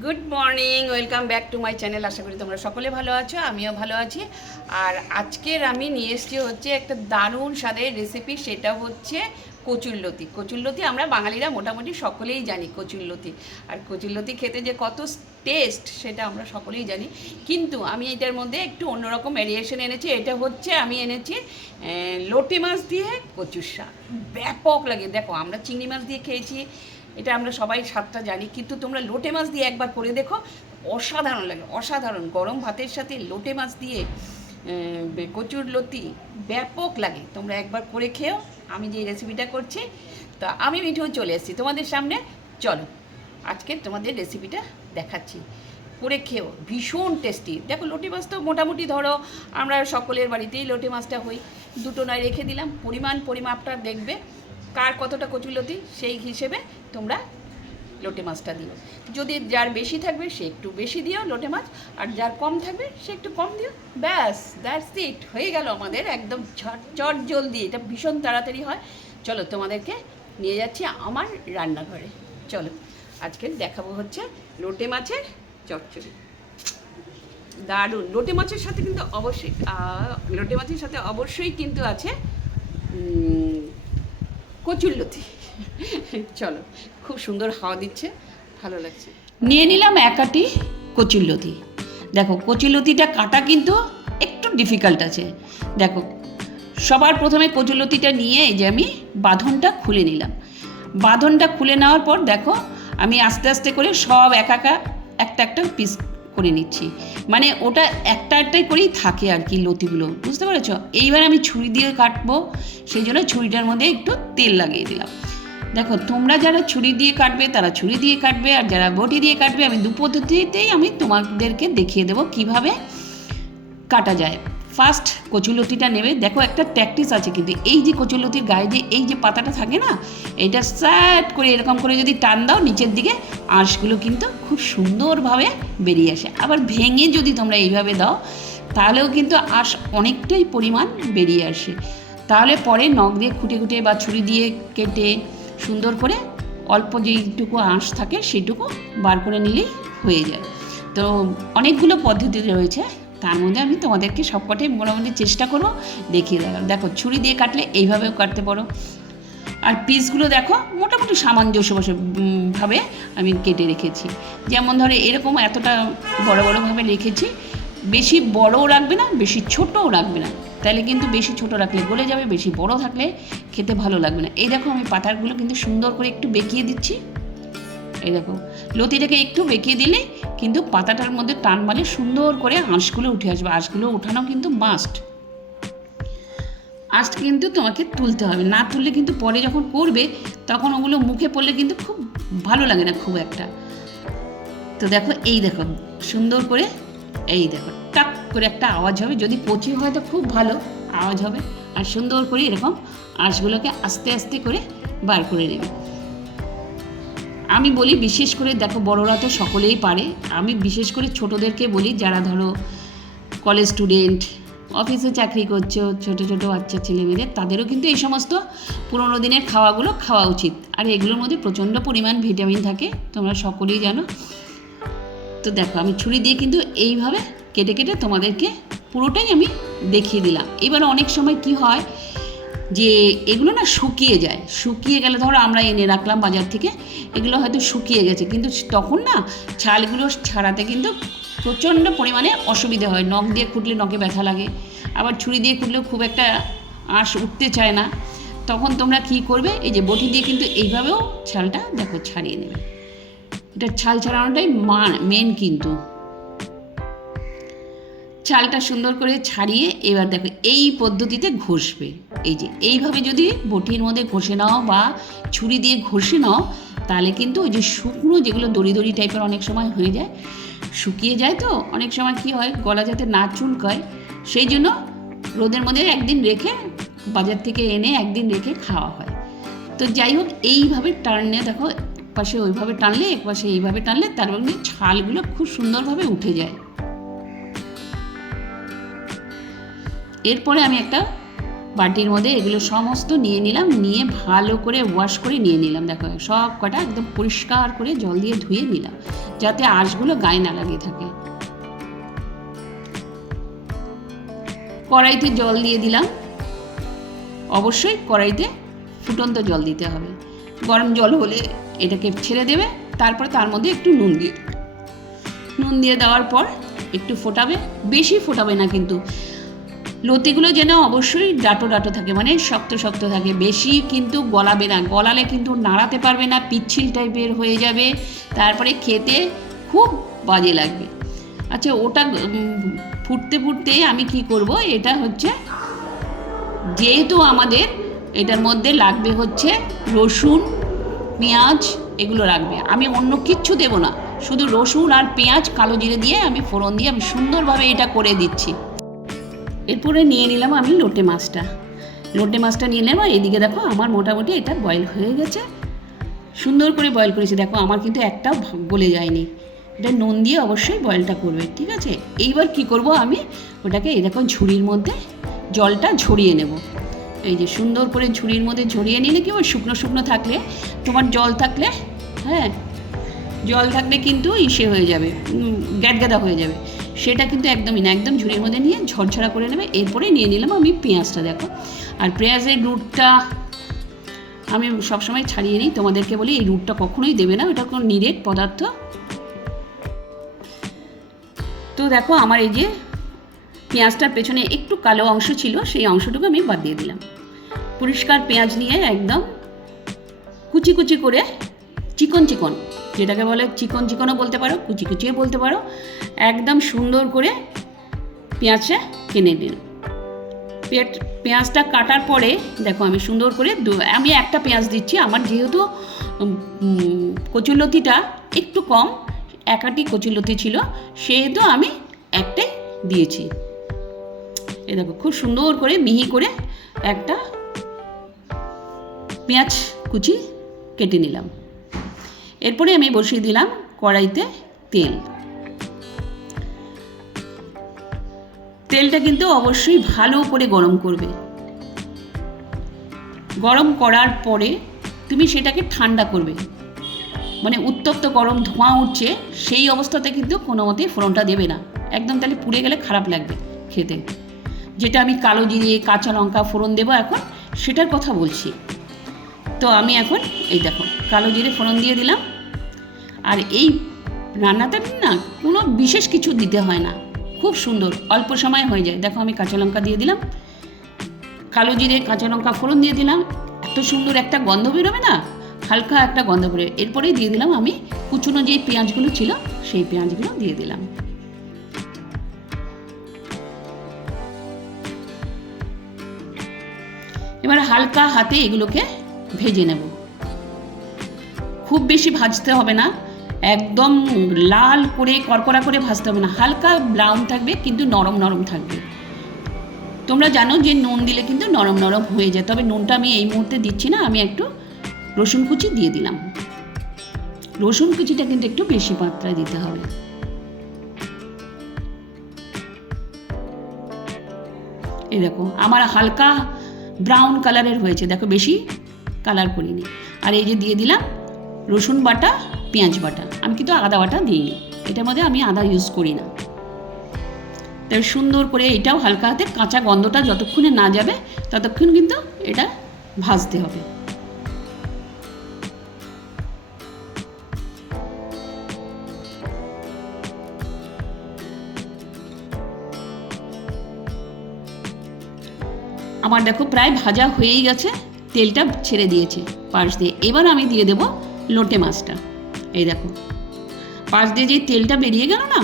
Good morning welcome back to my channel আশা করি তোমরা সকলে ভালো আছো, আমিও ভালো আছি। আর আজকের আমি নিয়ে এসেছি হচ্ছে একটা দারুণ স্বাদের রেসিপি সেটা হচ্ছে কচুরলতি কচুরলতি আমরা বাঙালিরা মোটামুটি সকলেই জানি কচুরলতি আর কচুরলতি খেতে যে কত টেস্ট সেটা আমরা সকলেই জানি। কিন্তু আমি এটার মধ্যে একটু অন্যরকম ভ্যারিয়েশন এনেছি, এটা হচ্ছে আমি এনেছি লোটে মাছ দিয়ে কচুর শাক। ব্যাপক লাগে। দেখো, আমরা চিংড়ি মাছ দিয়ে খেয়েছি এটা আমরা সবাই স্বাদটা জানি, কিন্তু তোমরা লোটে মাছ দিয়ে একবার করে দেখো, অসাধারণ লাগে, অসাধারণ। গরম ভাতের সাথে লোটে মাছ দিয়ে কচুর লতি ব্যাপক লাগে। তোমরা একবার করে খেও, আমি যে রেসিপিটা করছি, তা আমি মিঠেও চলে এসেছি। তোমাদের সামনে, চলো, আজকে তোমাদের রেসিপিটা দেখাচ্ছি। করে খেও, ভীষণ টেস্টি দেখো, লোটে মাছ তো মোটামুটি ধরো, আমরা সকলের বাড়িতেই লোটে মাছটা হই। দুটো নয় রেখে দিলাম, পরিমাণ পরিমাপটা দেখবে, কার কতটা কচুলতি সেই হিসেবে তোমরা লোটে মাছটা দিও। যদি যার বেশি থাকবে, সে একটু বেশি দিও লোটে মাছ, আর যার কম থাকবে, সে একটু কম দিও। ব্যাস দ্যাটস ইট হয়ে গেল আমাদের একদম চট জলদি। এটা ভীষণ তাড়াতাড়ি হয়। চলো তোমাদেরকে নিয়ে যাচ্ছি আমার রান্নাঘরে। চলো, আজকে দেখাবো হচ্ছে লোটে মাছের চচ্চড়ি। দারুণ। লোটে মাছের সাথে কিন্তু অবশ্যই লোটে মাছের সাথে অবশ্যই কিন্তু আছে কচুরলতি চলো, খুব সুন্দর হাওয়া দিচ্ছে, ভালো লাগছে। নিয়ে নিলাম একাটি কচুরলতি দেখো কচুরলতিটা কাটা কিন্তু একটু ডিফিকাল্ট আছে। দেখো, সবার প্রথমে কচুরলতিটা নিয়ে এই যে আমি বাঁধনটা খুলে নিলাম। বাঁধনটা খুলে নেওয়ার পর দেখো, আমি আস্তে আস্তে করে সব একা একা একটা একটা পিস করে নিচ্ছি। মানে ওটা একটা একটাই করেই থাকে আর কি লতিগুলো, বুঝতে পেরেছ? এইবার আমি ছুরি দিয়ে কাটবো, সেই জন্য ছুরিটার মধ্যে একটু তেল লাগিয়ে দিলাম। দেখো, তোমরা যারা ছুরি দিয়ে কাটবে, তারা ছুরি দিয়ে কাটবে, আর যারা বটি দিয়ে কাটবে, আমি দু পদ্ধতিতেই আমি তোমাদেরকে দেখিয়ে দেবো কীভাবে কাটা যায়। ফার্স্ট কচুলতিটা নেবে। দেখো, একটা ট্যাকটিস আছে কিন্তু, এই যে কচুলতির গায়ে যে, এই যে পাতাটা থাকে না, এটা স্যাট করে এরকম করে যদি টান দাও, নিচের দিকে আঁশগুলো কিন্তু খুব সুন্দরভাবে বেরিয়ে আসে। আবার ভেঙে যদি তোমরা এইভাবে দাও, তাহলেও কিন্তু আঁশ অনেকটাই পরিমাণ বেরিয়ে আসে। তাহলে পরে নখ দিয়ে খুঁটে খুঁটে বা ছুরি দিয়ে কেটে সুন্দর করে অল্প যেইটুকু আঁশ থাকে সেটুকু বার করে নিলেই হয়ে যায়। তো অনেকগুলো পদ্ধতি রয়েছে, তার মধ্যে আমি তোমাদেরকে সবকটাই মোটামুটি চেষ্টা করব দেখিয়ে দেবো দেখো, ছুরি দিয়ে কাটলে এইভাবেও কাটতে পারো। আর পিসগুলো দেখো, মোটামুটি সামঞ্জস্য বসে ভাবে আমি কেটে রেখেছি। যেমন ধরে, এরকম এতটা বড় বড়োভাবে রেখেছি বেশি বড়ও রাখবে না, বেশি ছোটও রাখবে না। তাহলে কিন্তু বেশি ছোট রাখলে গলে যাবে, বেশি বড় থাকলে খেতে ভালো লাগবে না। এই দেখো আমি পাতাগুলো কিন্তু সুন্দর করে একটু বেঁকিয়ে দিচ্ছি। এই দেখো, লতিটাকে একটু বেঁকিয়ে দিলে কিন্তু পাতাটার মধ্যে টান মারে সুন্দর করে আঁশগুলো উঠে আসবে। আঁশগুলো ওঠানো কিন্তু মাস্ট আঁশ কিন্তু তোমাকে তুলতে হবে। না তুললে কিন্তু পরে যখন করবে, তখন ওগুলো মুখে পড়লে কিন্তু খুব ভালো লাগে না খুব একটা। তো দেখো, এই দেখো, সুন্দর করে এই দেখো টাক করে একটা আওয়াজ হবে, যদি কচি হয় তো খুব ভালো আওয়াজ হবে। আর সুন্দর করে এরকম আঁশগুলোকে আস্তে আস্তে করে বার করে নেবে। আমি বলি বিশেষ করে দেখো, বড়রা তো সকলেই পারে। আমি বিশেষ করে ছোটোদেরকে বলি, যারা ধরো কলেজ স্টুডেন্ট অফিসে চাকরি করছ, ছোটো ছোটো বাচ্চা ছেলেমেয়েদের তাদেরও কিন্তু এই সমস্ত পুরোনো দিনের খাওয়াগুলো খাওয়া উচিত। আর এগুলোর মধ্যে প্রচণ্ড পরিমাণ ভিটামিন থাকে, তোমরা সকলেই জানো। তো দেখো, আমি ছুরি দিয়ে কিন্তু এইভাবে কেটে কেটে তোমাদেরকে পুরোটাই আমি দেখিয়ে দিলাম। এবার অনেক সময় কি হয় যে এগুলো না শুকিয়ে যায়। শুকিয়ে গেলে ধরো আমরা এনে রাখলাম বাজার থেকে, এগুলো হয়তো শুকিয়ে গেছে। কিন্তু তখন না ছালগুলো ছাড়াতে কিন্তু প্রচণ্ড পরিমাণে অসুবিধে হয়। নখ দিয়ে খুঁটলে নখে ব্যথা লাগে। আবার ছুরি দিয়ে খুঁটলেও খুব একটা আঁশ উঠতে চায় না। তখন তোমরা কি করবে? এই যে বটি দিয়ে কিন্তু এইভাবেও ছালটা দেখো ছাড়িয়ে নেবে। এটা ছাল ছাড়ানোটাই মা মেন কিন্তু। চালটা সুন্দর করে ছাড়িয়ে এবার দেখো, এই পদ্ধতিতে ঘষবে। এই যে, এইভাবে যদি বটির মধ্যে ঘষে নাও বা ছুরি দিয়ে ঘষে নাও, তাহলে কিন্তু ওই যে শুকনো যেগুলো দড়ি দড়ি টাইপের অনেক সময় হয়ে যায়, শুকিয়ে যায় তো, অনেক সময় কি হয়, গলা যাতে না চুলকায়, সেই জন্য রোদের মধ্যে একদিন রেখে, বাজার থেকে এনে একদিন রেখে খাওয়া হয়। তো যাই হোক, এইভাবে টার্নে দেখো পাশে ওইভাবে টানলে এক পাশে এইভাবে টানলে, তার মধ্যে ছালগুলো খুব সুন্দরভাবে উঠে যায়। এরপরে আমি একটা বাটির মধ্যে এগুলো সমস্ত নিয়ে নিলাম, নিয়ে ভালো করে ওয়াশ করে নিয়ে নিলাম। দেখো, সব কটা একদম পরিষ্কার করে জল দিয়ে ধুয়ে নিলাম, যাতে আঁশগুলো গায়ে না লাগিয়ে থাকে। কড়াইতে জল দিয়ে দিলাম। অবশ্যই কড়াইতে ফুটন্ত জল দিতে হবে। গরম জল হলে এটাকে ছেড়ে দেবে, তারপর তার মধ্যে একটু নুন দিয়ে নুন দিয়ে দেওয়ার পর একটু ফোটাবে, বেশি ফোটাবে না কিন্তু। লতিগুলো যেন অবশ্যই ডাটো ডাটো থাকে মানে শক্ত শক্ত থাকে। বেশি কিন্তু গলাবে না, গলালে কিন্তু নাড়াতে পারবে না, পিচ্ছিল টাইপের হয়ে যাবে, তারপরে খেতে খুব বাজে লাগবে। আচ্ছা ওটা ফুটতে ফুটতে আমি কি করব? এটা হচ্ছে যেহেতু আমাদের এটার মধ্যে লাগবে হচ্ছে রসুন, পেঁয়াজ, এগুলো রাখবে আমি অন্য কিচ্ছু দেবো না। শুধু রসুন আর পেঁয়াজ কালো জিরে দিয়ে আমি ফোড়ন দিয়ে আমি সুন্দরভাবে এটা করে দিচ্ছি। এরপরে নিয়ে নিলাম আমি লোটে মাছটা। লোটে মাছটা নিয়ে নিলাম এদিকে দেখো আমার মোটামুটি এটা বয়েল হয়ে গেছে। সুন্দর করে বয়েল করেছি। দেখো আমার কিন্তু একটাও গলে যায়নি। এটা নুন দিয়ে অবশ্যই বয়েলটা করবে, ঠিক আছে? এইবার কি করব আমি? ওটাকে এরকম ঝুড়ির মধ্যে জলটা ঝরিয়ে নেব। এই যে সুন্দর করে ঝুড়ির মধ্যে ঝরিয়ে নিলে কি ওই শুকনো শুকনো থাকলে, তোমার জল থাকলে হ্যাঁ জল থাকলে কিন্তু ইসে হয়ে যাবে গ্যাদগাদা হয়ে যাবে। সেটা কিন্তু একদমই না, একদম ঝুড়ির মধ্যে নিয়ে ঝরঝরা করে নেবে। এরপরে নিয়ে নিলাম আমি পেঁয়াজটা, দেখো। আর পেঁয়াজের রুটটা আমি সবসময় ছাড়িয়ে নিই, তোমাদেরকে বলি এই রুটটা কখনোই দেবে না ওটা কোনো নিরেট পদার্থ। তো দেখো, আমার এই যে পেঁয়াজটার পেছনে একটু কালো অংশ ছিল, সেই অংশটুকু আমি বাদ দিয়ে দিলাম। পরিষ্কার পেঁয়াজ নিয়ে একদম কুচি কুচি করে চিকন চিকন, যেটাকে বলে চিকন চিকনও বলতে পারো, কুচি কুচিও বলতে পারো, একদম সুন্দর করে পেঁয়াজটা কেনে দিন পেঁয়াজটা কাটার পরে দেখো আমি সুন্দর করে আমি একটা পেঁয়াজ দিচ্ছি, আমার যেহেতু কচুলতিটা একটু কম একাটি কচুলতি ছিল, সেহেতু আমি একটাই দিয়েছি। এই দেখো, খুব সুন্দর করে মিহি করে একটা পেঁয়াজ কুচি কেটে নিলাম। এরপরে আমি বসিয়ে দিলাম কড়াইতে তেল। তেলটা কিন্তু অবশ্যই ভালো করে গরম করবে। গরম করার পরে তুমি সেটাকে ঠান্ডা করবে। মানে উত্তপ্ত গরম ধোঁয়া উঠছে, সেই অবস্থাতে কিন্তু কোনো মতেই ফোড়নটা দেবে না। একদম তাহলে পুড়ে গেলে খারাপ লাগবে খেতে। যেটা আমি কালো জিরে, কাঁচা লঙ্কা, ফোড়ন দেবো এখন, সেটার কথা বলছি। তো আমি এখন এই দেখো, কালো জিরে, ফোড়ন দিয়ে দিলাম। আর এই রান্নাতে না কোনো বিশেষ কিছু দিতে হয় না। খুব সুন্দর, অল্প সময় হয়ে যায়। দেখো আমি কাঁচা লঙ্কা দিয়ে দিলাম। কালো জিরে, কাঁচা লঙ্কা, ফোড়ন দিয়ে দিলাম। এত সুন্দর একটা গন্ধ বেরোবে না? হালকা একটা গন্ধ বেরোবে। এরপরেই দিয়ে দিলাম আমি কুচুনো যে পেঁয়াজগুলো ছিল, সেই পেঁয়াজগুলো দিয়ে দিলাম। এবার হালকা হাতে এগুলোকে ভেজে নেব। খুব বেশি ভাজতে হবে না, একদম লাল করে, কড়কড়া করে ভাজতে হবে না। হালকা ব্রাউন থাকবে, কিন্তু নরম নরম থাকবে। তোমরা জানো যে নুন দিলে কিন্তু নরম নরম হয়ে যায়, তবে নুনটা আমি এই মুহূর্তে দিচ্ছি না, আমি একটু রসুন কুচি দিয়ে দিলাম। রসুন কুচিটা কিন্তু একটু বেশি মাত্রায় দিতে হবে। এই দেখো, আমার হালকা ব্রাউন কালারের হয়েছে। দেখো বেশি কালার করিনি। আর এই যে দিয়ে দিলাম রসুন বাটা, পেঁয়াজ বাটা। আমি কিন্তু আদা বাটা দিইনি। এটার মধ্যে আমি আদা ইউজ করি না। তাই সুন্দর করে এটাও হালকা হাতে কাঁচা গন্ধটা যতক্ষণে না যাবে, ততক্ষণ কিন্তু এটা ভাজতে হবে। আমার দেখো প্রায় ভাজা হয়েই গেছে, তেলটা ছেড়ে দিয়েছে। পাশ দিয়ে এবার আমি দিয়ে দেব লোটে মাছটা। এই দেখো, পাশ দিয়ে যে তেলটা বেরিয়ে গেল না,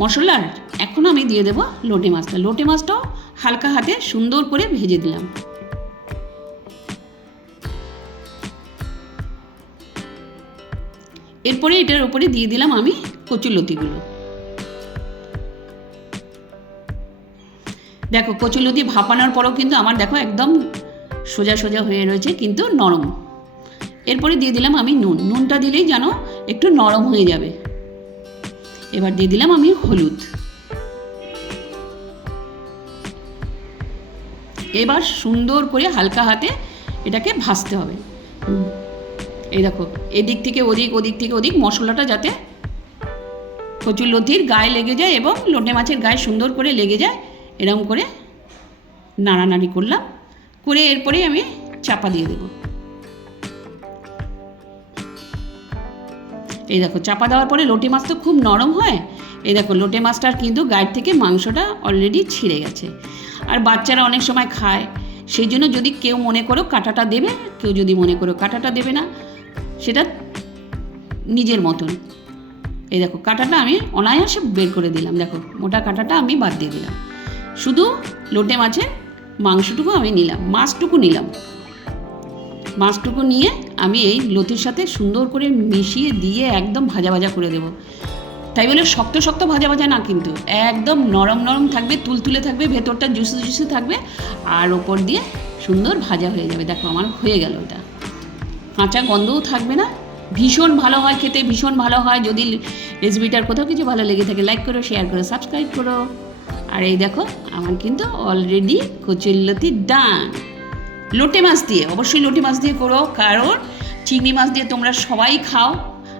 মশলার, এখন আমি দিয়ে দেব লোটে মাছটা। লোটে মাছটাও হালকা হাতে সুন্দর করে ভেজে দিলাম। এরপরে এটার উপরে দিয়ে দিলাম আমি কচুলতিগুলো দেখো কচুলতি ভাপানোর পরেও কিন্তু আমার দেখো একদম সোজা সোজা হয়ে রয়েছে, কিন্তু নরম। এরপরে দিয়ে দিলাম আমি নুন। নুনটা দিলেই যেন একটু নরম হয়ে যাবে। এবার দিয়ে দিলাম আমি হলুদ। এবার সুন্দর করে হালকা হাতে এটাকে ভাজতে হবে। এই দেখো, এদিক থেকে ওদিক ওদিক থেকে ওদিক মশলাটা যাতে কচুর লতির গায়ে লেগে যায় এবং লোটে মাছের গায়ে সুন্দর করে লেগে যায় এরকম করে নাড়ানাড়ি করলাম। করে এরপরে আমি চাপা দিয়ে দেবো। এই দেখো, চাপা দেওয়ার পরে লোটে মাছ তো খুব নরম হয়। এই দেখো, লোটে মাছটার কিন্তু গায়ের থেকে মাংসটা অলরেডি ছিঁড়ে গেছে। আর বাচ্চারা অনেক সময় খায়। সেই জন্য যদি কেউ মনে করো কাঁটাটা দেবে, কেউ যদি মনে করো কাঁটাটা দেবে না, সেটা নিজের মতন। এই দেখো, কাঁটাটা আমি অনায়াসে বের করে দিলাম। দেখো, মোটা কাঁটাটা আমি বাদ দিয়ে দিলাম। শুধু লোটে মাছের মাংসটুকু আমি নিলাম, মাছটুকু নিলাম। মাছটুকু নিয়ে আমি এই লতির সাথে সুন্দর করে মিশিয়ে দিয়ে একদম ভাজা ভাজা করে দেব। তাই বলে শক্ত শক্ত ভাজা ভাজা না কিন্তু, একদম নরম নরম থাকবে, তুলতুলে থাকবে, ভেতরটা জুসি জুসি থাকবে আর ওপর দিয়ে সুন্দর ভাজা হয়ে যাবে। দেখো আমার হয়ে গেল ওটা কাঁচা গন্ধও থাকবে না, ভীষণ ভালো হয় খেতে, ভীষণ ভালো হয়। যদি রেসিপিটার কোথাও কিছু ভালো লেগে থাকে লাইক করো শেয়ার করো সাবস্ক্রাইব করো। আর এই দেখো, আমার কিন্তু অলরেডি কচুল্লতি ডান লোটে মাছ দিয়ে, অবশ্যই লোটে মাছ দিয়ে করো, কারণ চিংড়ি মাছ দিয়ে তোমরা সবাই খাও।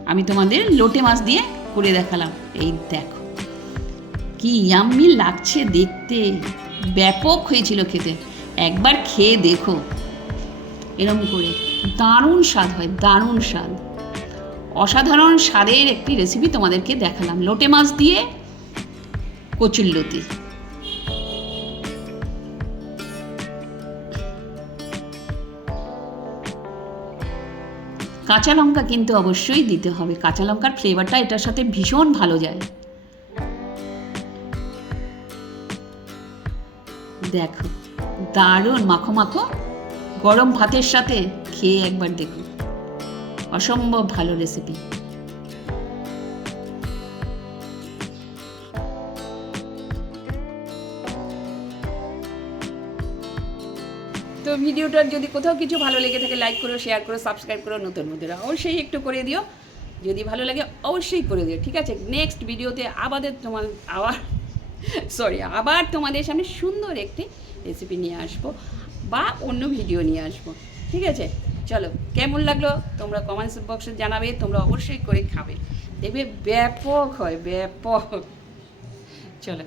আমি তোমাদের লোটে মাছ দিয়ে করে দেখালাম। এই দেখো, কি ইয়াম্মি লাগছে দেখতে। ব্যাপক হয়েছিল খেতে। একবার খেয়ে দেখো। এরম করে। দারুণ স্বাদ হয়, দারুণ স্বাদ। অসাধারণ স্বাদের একটি রেসিপি তোমাদেরকে দেখালাম। লোটে মাছ দিয়ে কচুল্লতি কাঁচা লঙ্কা কিন্তু অবশ্যই দিতে হবে। কাঁচা লঙ্কার ফ্লেভারটা এটার সাথে ভীষণ ভালো যায়। দেখো, দারুণ মাখো মাখো। গরম ভাতের সাথে খেয়ে একবার দেখুন। অসম্ভব ভালো রেসিপি ভিডিওটার যদি কোথাও কিছু ভালো লেগে থাকে লাইক করো শেয়ার করো সাবস্ক্রাইব করো, নতুন বন্ধুরা অবশ্যই একটু করে দিও। যদি ভালো লাগে অবশ্যই করে দিও, ঠিক আছে? নেক্সট ভিডিওতে আবাদের তোমার, আবার সরি আবার তোমাদের সামনে সুন্দর একটি রেসিপি নিয়ে আসব বা অন্য ভিডিও নিয়ে আসব, ঠিক আছে? চলো, কেমন লাগল? তোমরা কমেন্টস বক্সে জানাবে, তোমরা অবশ্যই করে খাবে। দেখবে ব্যাপক হয়, ব্যাপক। চলো।